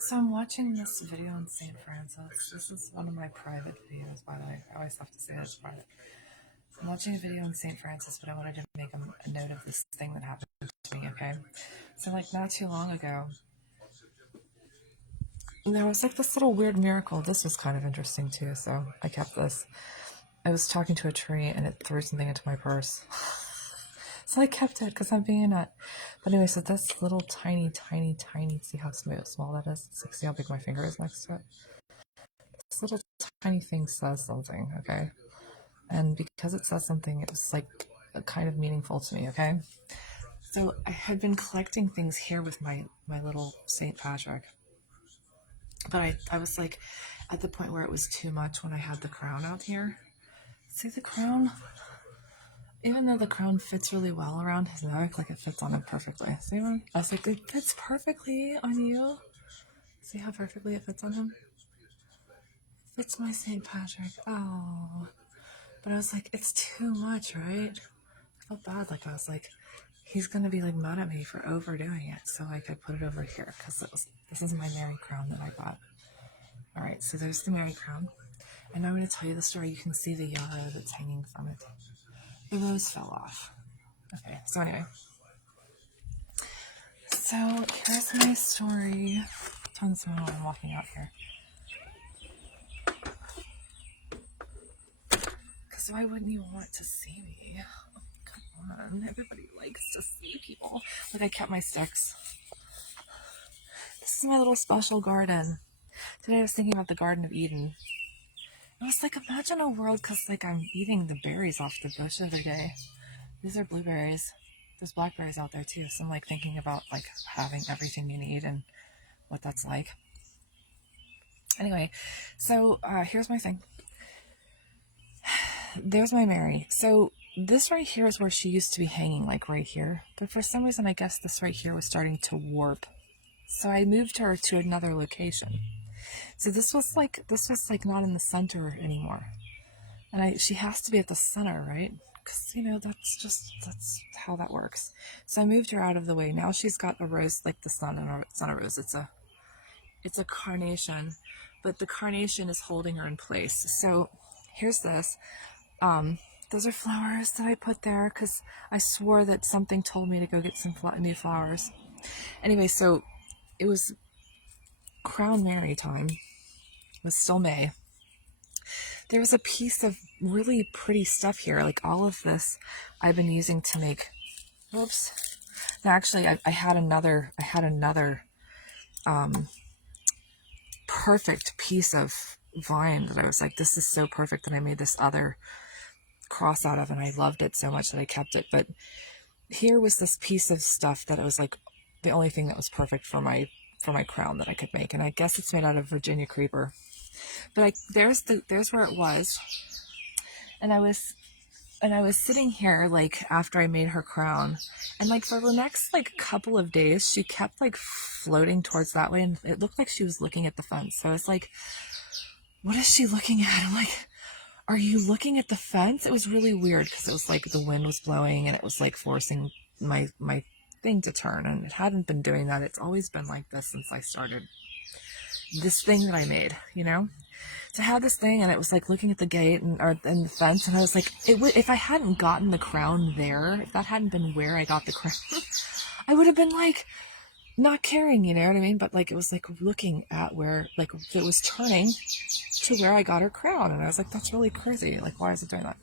So I'm watching this video on St. Francis. This is one of my private videos, by the way. I always have to say that's private. I'm watching a video on St. Francis, but I wanted to make a note of this thing that happened to me, okay? So, like, not too long ago, there was, like, this little weird miracle. This was kind of interesting, too, so I kept this. I was talking to a tree, and it threw something into my purse. So I kept it, because I'm being a nut. But anyway, so this little tiny, see how small that is? It's like, see how big my finger is next to it? This little tiny thing says something, okay? And because it says something, it was like kind of meaningful to me, okay? So I had been collecting things here with my little St. Patrick. But I was like at the point where it was too much when I had the crown out here. See the crown? Even though the crown fits really well around his neck, like it fits on him perfectly. See, I was like, it fits perfectly on you. See how perfectly it fits on him? It fits my St. Patrick. Oh. But I was like, it's too much, right? I felt bad. Like, I was like, he's going to be, like, mad at me for overdoing it. So, like, I put it over here because this is my Mary crown that I bought. All right, so there's the Mary crown. And I'm going to tell you the story. You can see the yellow that's hanging from it. The rose fell off. Okay, so anyway. So, here's my story. Tons of when I'm walking out here. Because why wouldn't you want to see me? Oh, come on. Everybody likes to see people. Like, I kept my sticks. This is my little special garden. Today I was thinking about the Garden of Eden. I was like, imagine a world, because, like, I'm eating the berries off the bush every day. These are blueberries. There's blackberries out there, too. So I'm, like, thinking about, like, having everything you need and what that's like. Anyway, so here's my thing. There's my Mary. So this right here is where she used to be hanging, like right here. But for some reason, I guess this right here was starting to warp. So I moved her to another location. So this was like not in the center anymore. And she has to be at the center, right? Because, you know, that's how that works. So I moved her out of the way. Now she's got a rose like the sun, and it's not a rose. It's a carnation, but the carnation is holding her in place. So here's this. Those are flowers that I put there because I swore that something told me to go get some new flowers. Anyway, so it was Crown Mary time. It was still May. There was a piece of really pretty stuff here. Like all of this I've been using to make, whoops. No, actually I had another perfect piece of vine that I was like, this is so perfect, that I made this other cross out of, and I loved it so much that I kept it. But here was this piece of stuff that it was like the only thing that was perfect for my crown that I could make. And I guess it's made out of Virginia creeper. But there's where it was. And I was sitting here, like, after I made her crown, and, like, for the next, like, couple of days, she kept, like, floating towards that way, and it looked like she was looking at the fence. So I was like, what is she looking at? I'm like, are you looking at the fence? It was really weird, because it was, like, the wind was blowing, and it was, like, forcing my thing to turn, and it hadn't been doing that. It's always been like this since I started this thing that I made, you know? To have this thing, and it was like looking at the gate and the fence, and I was like, if I hadn't gotten the crown there, if that hadn't been where I got the crown, I would have been like not caring, you know what I mean? But like it was like looking at where, like, it was turning to where I got her crown, and I was like, that's really crazy. Like, why is it doing that?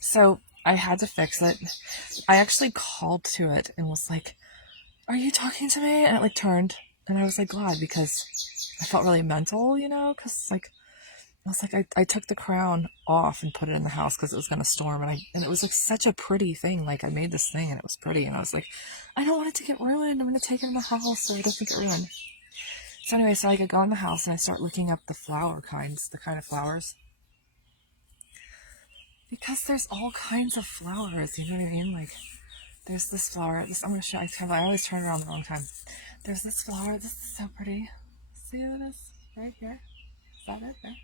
So I had to fix it. I actually called to it and was like, are you talking to me? And it like turned, and I was like glad, because I felt really mental, you know, because like I was like, I took the crown off and put it in the house because it was going to storm. And it was like such a pretty thing. Like I made this thing and it was pretty. And I was like, I don't want it to get ruined. I'm going to take it in the house so it doesn't get ruined. So anyway, so I could go in the house and I start looking up the flower kinds, the kind of flowers. Because there's all kinds of flowers, you know what I mean? Like there's this flower. I'm going to show you. I always turn around the wrong time. There's this flower. This is so pretty. See what it is? Right here. Is that it? There?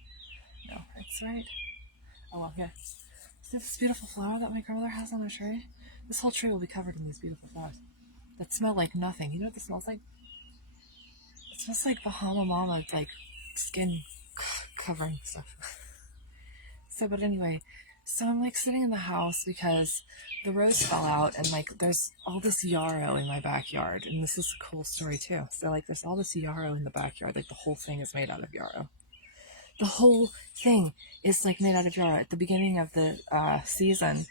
No, it's right. Oh, well, yeah. See this beautiful flower that my grandmother has on her tree? This whole tree will be covered in these beautiful flowers that smell like nothing. You know what this smells like? just like Bahama Mama, like skin covering stuff. So, but anyway, so I'm like sitting in the house because the rose fell out, and like there's all this yarrow in my backyard, and this is a cool story too. So like there's all this yarrow in the backyard, like the whole thing is made out of yarrow. The whole thing is like made out of yarrow. At the beginning of the season,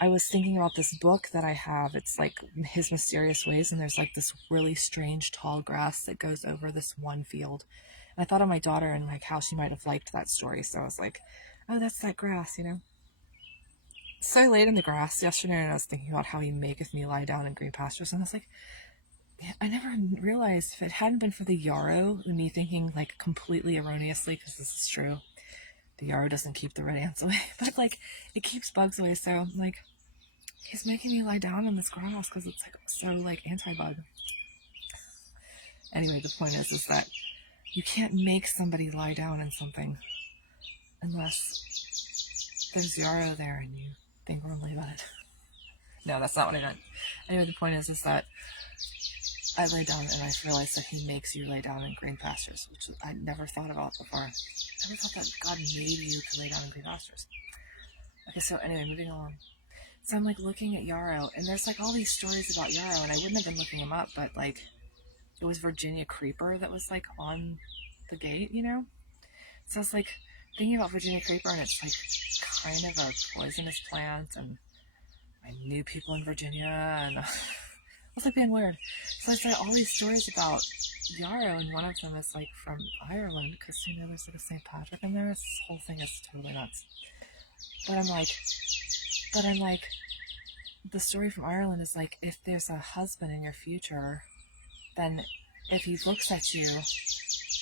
I was thinking about this book that I have. It's like His Mysterious Ways, and there's like this really strange tall grass that goes over this one field. And I thought of my daughter and like how she might have liked that story. So I was like, oh, that's that grass, you know? So I laid in the grass yesterday, and I was thinking about how He maketh me lie down in green pastures. And I was like, I never realized, if it hadn't been for the yarrow, me thinking like completely erroneously, because this is true, the yarrow doesn't keep the red ants away, but like it keeps bugs away. So I'm like, He's making me lie down in this grass because it's like so like anti-bug. Anyway, the point is that you can't make somebody lie down in something unless there's yarrow there and you think wrongly about it. No, that's not what I meant. Anyway, the point is that I lay down and I realized that He makes you lay down in green pastures, which I never thought about before. I never thought that God made you to lay down in green pastures. Okay, so anyway, moving along. So I'm like looking at yarrow, and there's like all these stories about yarrow, and I wouldn't have been looking them up, but like it was Virginia creeper that was like on the gate, you know? So I was like thinking about Virginia creeper, and it's like kind of a poisonous plant, and I knew people in Virginia, and I was like being weird. So I said all these stories about yarrow, and one of them is like from Ireland, because you know there's like a St. Patrick in there. This whole thing is totally nuts. But I'm like, the story from Ireland is like, if there's a husband in your future, then if he looks at you,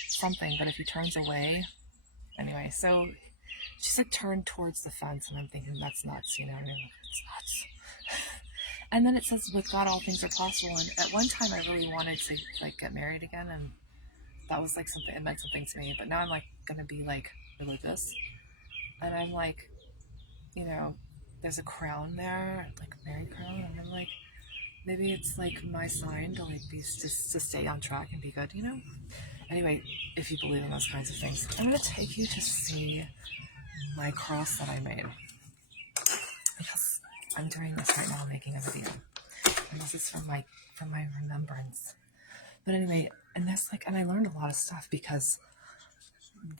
something, but if he turns away, anyway, so she's like turned towards the fence, and I'm thinking, that's nuts, you know, and it's nuts. And then it says, with God all things are possible, and at one time I really wanted to like get married again, and that was like something, it meant something to me, but now I'm like gonna be like religious, and I'm like, you know, there's a crown there, like a married crown, and I'm like, maybe it's like my sign to like be just to stay on track and be good, you know? Anyway, if you believe in those kinds of things, I'm gonna take you to see my cross that I made, because I'm doing this right now, making a video, and this is from my remembrance. But anyway, and that's like, and I learned a lot of stuff, because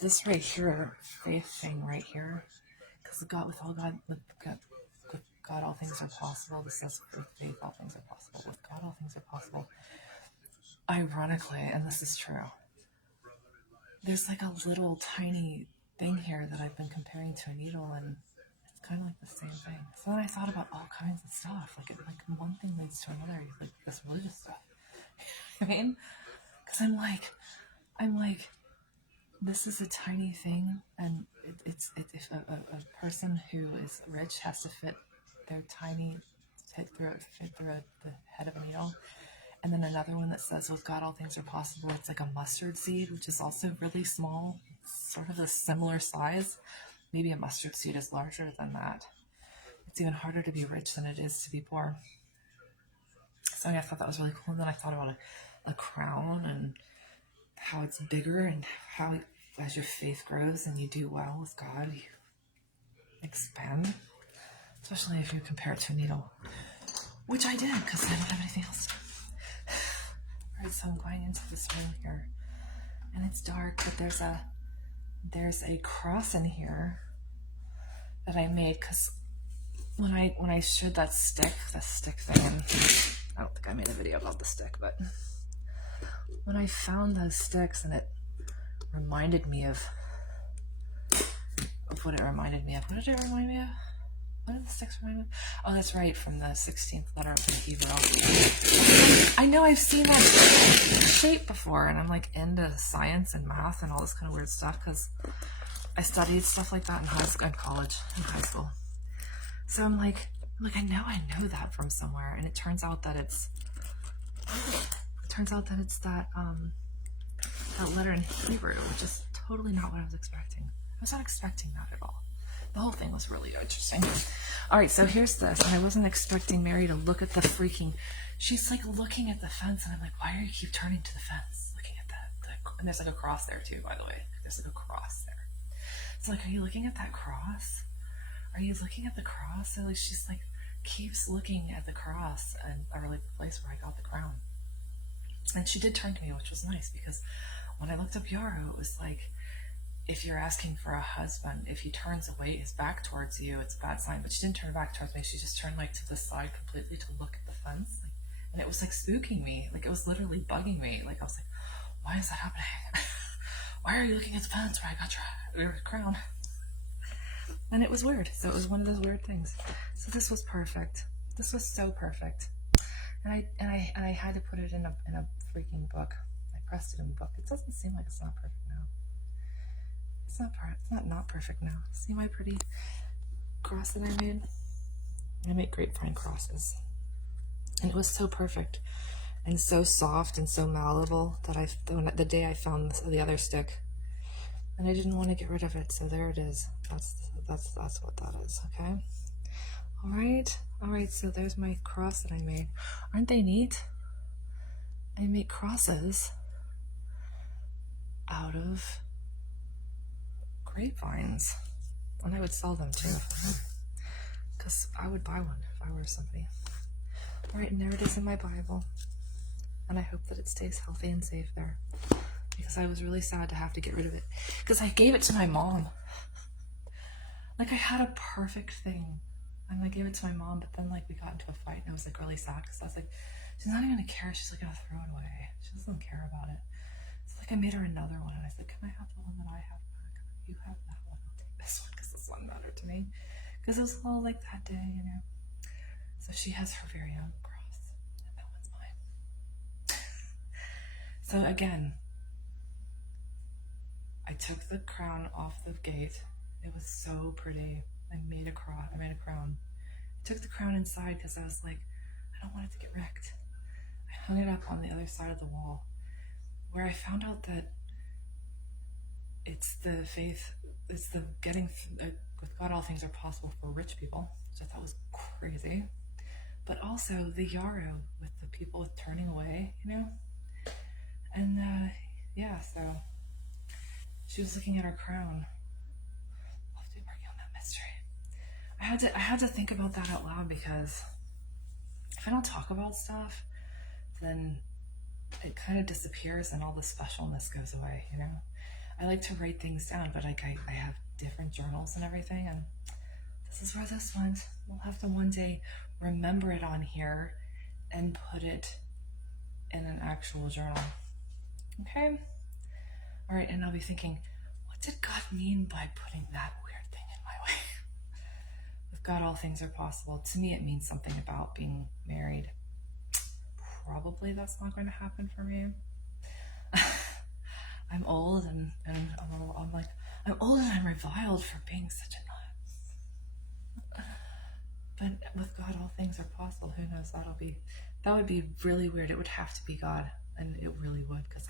this right here, faith thing right here, because God, with God all things are possible. This says, with faith all things are possible. With God all things are possible. Ironically, and this is true, there's like a little tiny thing here that I've been comparing to a needle, and it's kind of like the same thing. So then I thought about all kinds of stuff. Like one thing leads to another, like this religious stuff. I mean, because I'm like, this is a tiny thing, and if a person who is rich has to fit their tiny fit through the head of a needle, and then another one that says, with God all things are possible. It's like a mustard seed, which is also really small, sort of a similar size. Maybe a mustard seed is larger than that. It's even harder to be rich than it is to be poor. So I thought that was really cool. And then I thought about a crown, and how it's bigger, and how as your faith grows and you do well with God, you expand, especially if you compare it to a needle, which I did, because I don't have anything else to do. Alright, so I'm going into this room here, and it's dark, but there's a cross in here that I made, because when I showed the stick thing, and I don't think I made a video about the stick, but when I found those sticks, and it reminded me of what it reminded me of. What did it remind me of? What did the sticks remind me of? Oh, that's right, from the 16th letter of the Hebrew alphabet. I know I've seen that shape before, and I'm like into science and math and all this kind of weird stuff, because I studied stuff like that in high school. So I'm like, I know that from somewhere, and it turns out that it's that letter in Hebrew, which is totally not what I was expecting. I was not expecting that at all. The whole thing was really interesting. All right, so here's this, and I wasn't expecting Mary to look at the freaking. She's like looking at the fence, and I'm like, why do you keep turning to the fence, looking at the And there's like a cross there too, by the way. There's like a cross there. It's like, are you looking at that cross? Are you looking at the cross? So like she's like keeps looking at the cross and or like the place where I got the crown. And she did turn to me, which was nice because when I looked up Yarrow, it was like if you're asking for a husband, if he turns away his back towards you, it's a bad sign. But she didn't turn her back towards me. She just turned like to the side completely to look at the fence. Like, and it was like spooking me. Like it was literally bugging me. Like I was like, why is that happening? Why are you looking at the fence where I got your crown? And it was weird. So it was one of those weird things. So this was perfect. This was so perfect. And I had to put it in a freaking book. I pressed it in a book. It doesn't seem like it's not perfect now. It's not perfect now. See my pretty cross that I made? I make grapevine crosses. And it was so perfect and so soft and so malleable that the day I found the other stick, and I didn't want to get rid of it, so there it is. That's what that is, okay? All right, so there's my cross that I made. Aren't they neat? I make crosses out of grapevines, and I would sell them too, because I would buy one if I were somebody. All right, and there it is in my Bible, and I hope that it stays healthy and safe there, because I was really sad to have to get rid of it, because I gave it to my mom. Like I had a perfect thing, and I gave it to my mom, but then like we got into a fight, and I was like really sad, because I was like, she's not even gonna care. She's like gonna throw it away. She doesn't care about it. So like I made her another one, and I said, can I have the one that I have back? You have that one. I'll take this one because this one mattered to me, because it was all like that day, you know. So she has her very own cross, and that one's mine. So again, I took the crown off the gate. It was so pretty. I made a crown. I took the crown inside because I was like, I don't want it to get wrecked. I hung it up on the other side of the wall, where I found out that it's the faith, it's the getting, with God all things are possible for rich people, which I thought was crazy. But also the yarrow with the people with turning away, you know? And yeah, so she was looking at her crown. I'll have to be working on that mystery. I had to think about that out loud, because if I don't talk about stuff, then it kind of disappears and all the specialness goes away, you know? I like to write things down, but like I have different journals and everything, and this is where this went. We'll have to one day remember it on here and put it in an actual journal. Okay? All right, and I'll be thinking, what did God mean by putting that weird thing in my way? With God, all things are possible. To me, it means something about being married. Probably that's not going to happen for me. I'm old and I'm old and I'm reviled for being such a nut. But with God, all things are possible. Who knows? That would be really weird. It would have to be God, and it really would, because